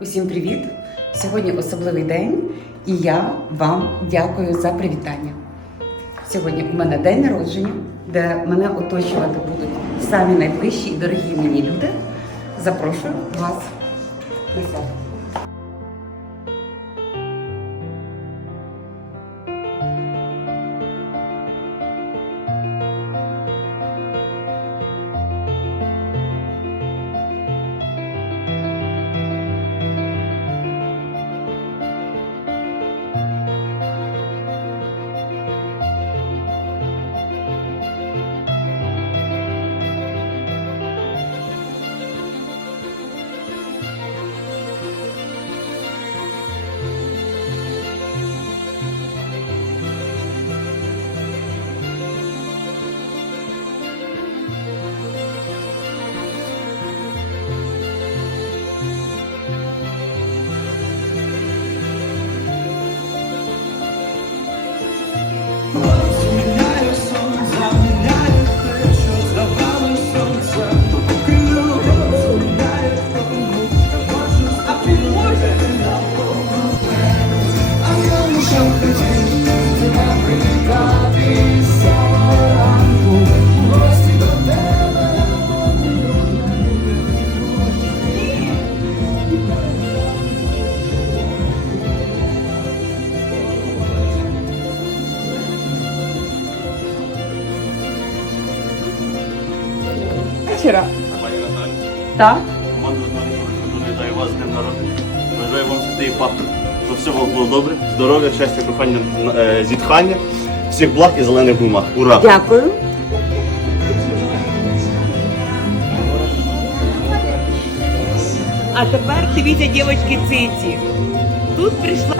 Усім привіт! Сьогодні особливий день, і я вам дякую за привітання. Сьогодні у мене день народження, де мене оточувати будуть самі найближчі і дорогі мені люди. Запрошую вас на свято. Вечора. Пані Наталі, Так? команда дуже вас днем народження. Бажаю вам святий папір. Щоб все було добре, здоров'я, щастя, кохання, е, зітхання, всіх благ і зелених бумаг. Ура! Дякую. А тепер дивіться, дівчатки, циці. Тут прийшла.